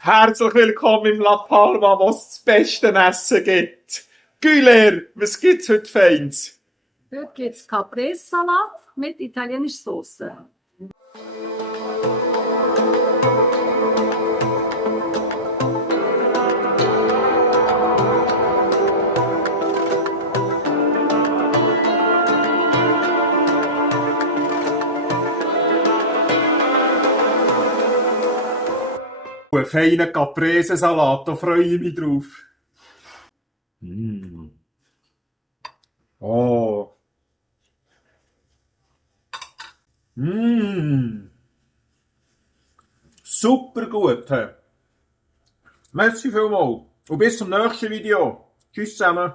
Herzlich willkommen im La Palma, wo es das beste Essen gibt. Güler, was gibt's heute Feins? Heute gibt es Caprese Salat mit italienischer Sauce. Ein feiner Caprese-Salat, da freue ich mich drauf. Oh. Super gut. Merci vielmals. Und bis zum nächsten Video. Tschüss zusammen.